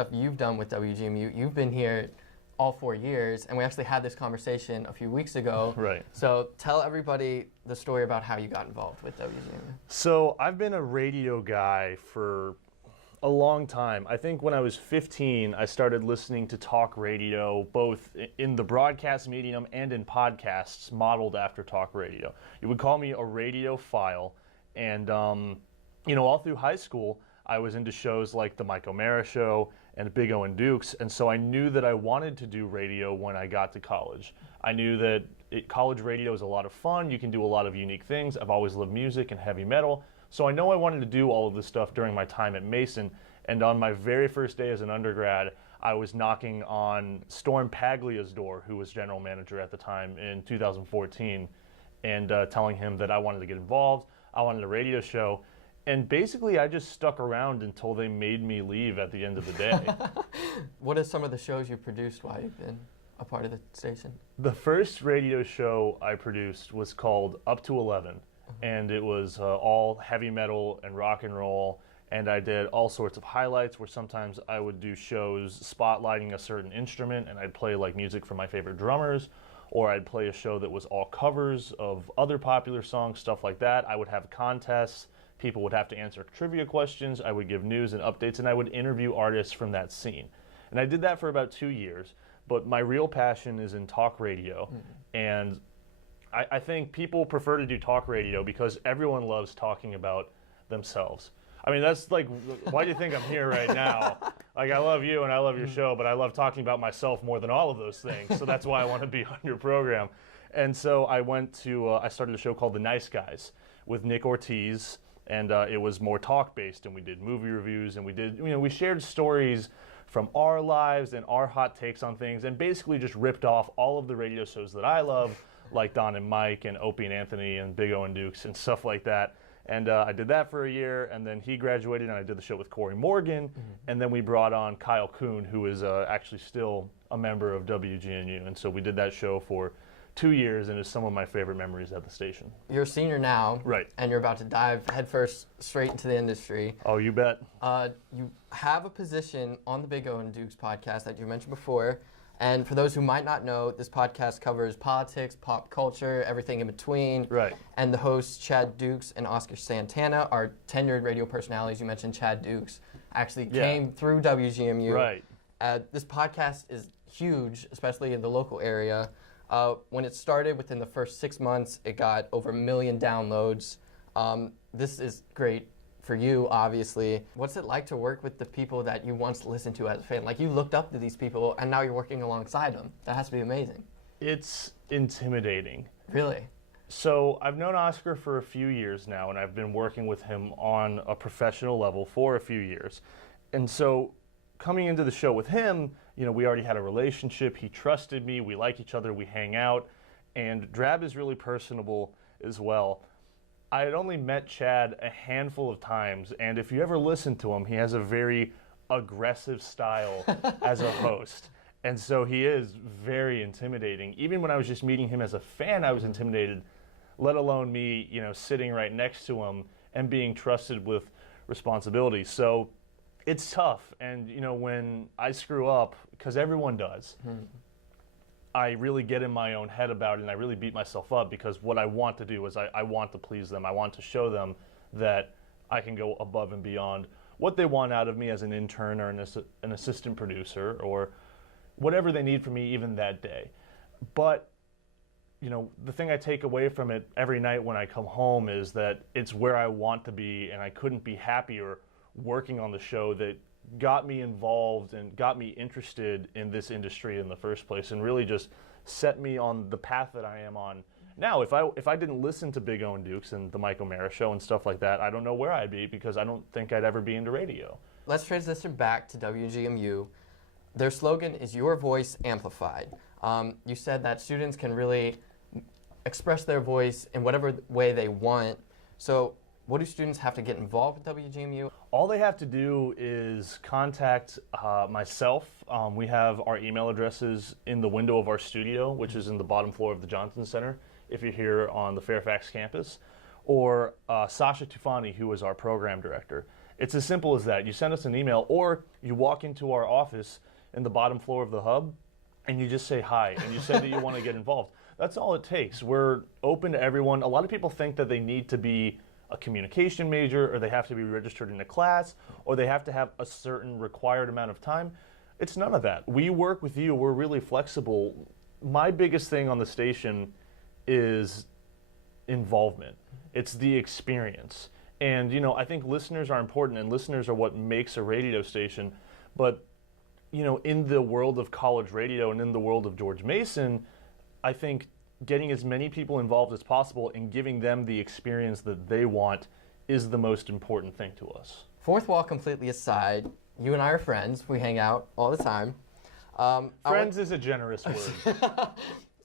stuff you've done with WGMU. You've been here all 4 years, and we actually had this conversation a few weeks ago. Right. So tell everybody the story about how you got involved with WGMU. So I've been a radio guy for a long time. I think when I was 15, I started listening to talk radio, both in the broadcast medium and in podcasts modeled after talk radio. You would call me a radiophile, and all through high school, I was into shows like the Mike O'Mara Show and Big O and Dukes, and so I knew that I wanted to do radio when I got to college. I knew that college radio is a lot of fun. You can do a lot of unique things. I've always loved music and heavy metal. So I know I wanted to do all of this stuff during my time at Mason, and on my very first day as an undergrad, I was knocking on Storm Paglia's door, who was general manager at the time in 2014, and telling him that I wanted to get involved, I wanted a radio show, and basically I just stuck around until they made me leave at the end of the day. What are some of the shows you produced while you've been a part of the station? The first radio show I produced was called Up to 11. And it was all heavy metal and rock and roll, and I did all sorts of highlights where sometimes I would do shows spotlighting a certain instrument, and I'd play like music from my favorite drummers, or I'd play a show that was all covers of other popular songs, stuff like that. I would have contests, people would have to answer trivia questions, I would give news and updates, and I would interview artists from that scene. And I did that for about 2 years, but my real passion is in talk radio, and I think people prefer to do talk radio because everyone loves talking about themselves. I mean, that's like, why do you think I'm here right now? Like, I love you and I love your show, but I love talking about myself more than all of those things. So that's why I want to be on your program. And so I I started a show called The Nice Guys with Nick Ortiz, and it was more talk-based, and we did movie reviews, and we shared stories from our lives and our hot takes on things, and basically just ripped off all of the radio shows that I love, like Don and Mike and Opie and Anthony and Big O and Dukes and stuff like that. And I did that for a year, and then he graduated, and I did the show with Corey Morgan, and then we brought on Kyle Kuhn, who is actually still a member of WGNU, and so we did that show for 2 years, and it's some of my favorite memories at the station. You're a senior now, right? And you're about to dive headfirst straight into the industry. Oh, you bet. You have a position on the Big O and Dukes podcast that you mentioned before. And for those who might not know, this podcast covers politics, pop culture, everything in between. Right. And the hosts, Chad Dukes and Oscar Santana, are tenured radio personalities. You mentioned Chad Dukes actually came through WGMU. Right. This podcast is huge, especially in the local area. When it started, within the first 6 months, it got over 1 million downloads. This is great for you, obviously. What's it like to work with the people that you once listened to as a fan? Like, you looked up to these people, and now you're working alongside them. That has to be amazing. It's intimidating. Really? So I've known Oscar for a few years now, and I've been working with him on a professional level for a few years. And so coming into the show with him, we already had a relationship. He trusted me. We like each other. We hang out. And Drab is really personable as well. I had only met Chad a handful of times, and if you ever listen to him, he has a very aggressive style as a host. And so he is very intimidating. Even when I was just meeting him as a fan, I was intimidated, let alone me, sitting right next to him and being trusted with responsibility. So it's tough. And, when I screw up, because everyone does, I really get in my own head about it, and I really beat myself up, because what I want to do is I want to please them. I want to show them that I can go above and beyond what they want out of me as an intern or an assistant producer or whatever they need from me even that day. But, the thing I take away from it every night when I come home is that it's where I want to be, and I couldn't be happier working on the show that got me involved and got me interested in this industry in the first place, and really just set me on the path that I am on now. If I didn't listen to Big O and Dukes and the Mike O'Mara Show and stuff like that, I don't know where I'd be, because I don't think I'd ever be into radio. Let's transition back to WGMU. Their slogan is "Your Voice Amplified." You said that students can really express their voice in whatever way they want. So what do students have to get involved with WGMU? All they have to do is contact myself. We have our email addresses in the window of our studio, which is in the bottom floor of the Johnson Center, if you're here on the Fairfax campus, or Sasha Tufani, who is our program director. It's as simple as that. You send us an email, or you walk into our office in the bottom floor of the hub, and you just say hi, and you say that you want to get involved. That's all it takes. We're open to everyone. A lot of people think that they need to be a communication major, or they have to be registered in a class, or they have to have a certain required amount of time. It's none of that. We work with you. We're really flexible. My biggest thing on the station is involvement. It's the experience. And, you know, I think listeners are important, and listeners are what makes a radio station. But, you know, in the world of college radio and in the world of George Mason, I think getting as many people involved as possible and giving them the experience that they want is the most important thing to us. Fourth wall completely aside, you and I are friends. We hang out all the time. Friends is a generous word.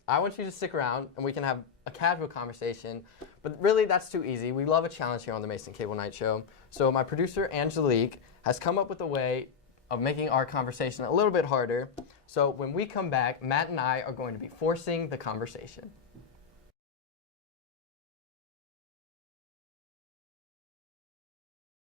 I want you to stick around and we can have a casual conversation, but really that's too easy. We love a challenge here on the Mason Cable Night Show. So my producer, Angelique, has come up with a way of making our conversation a little bit harder. So when we come back, Matt and I are going to be forcing the conversation.